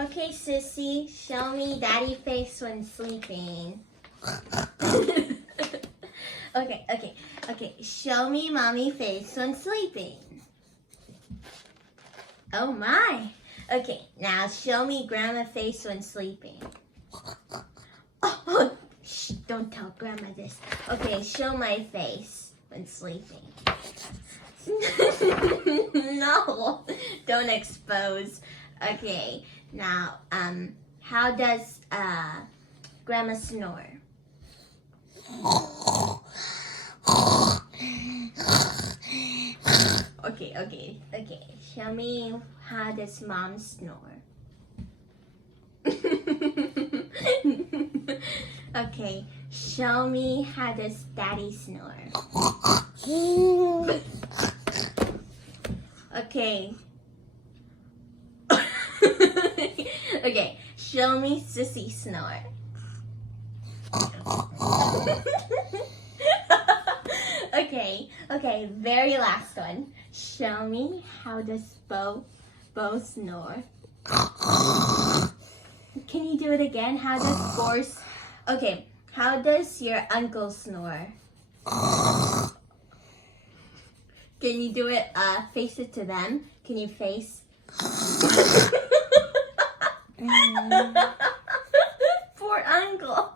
Okay, sissy, show me daddy face when sleeping. Okay, show me mommy face when sleeping. Oh my. Okay, now show me grandma face when sleeping. Oh, shh, don't tell grandma this. Okay, show my face when sleeping. No, don't expose. Okay, now, how does grandma snore? Okay. Show me how does mom snore. Okay, show me how does daddy snore. Okay. Okay, show me sissy snore. Okay, very last one. Show me how does Bo snore. Can you do it again? How does Boris? Okay, how does your uncle snore? Can you do it? Face it to them. Can you face? Poor uncle.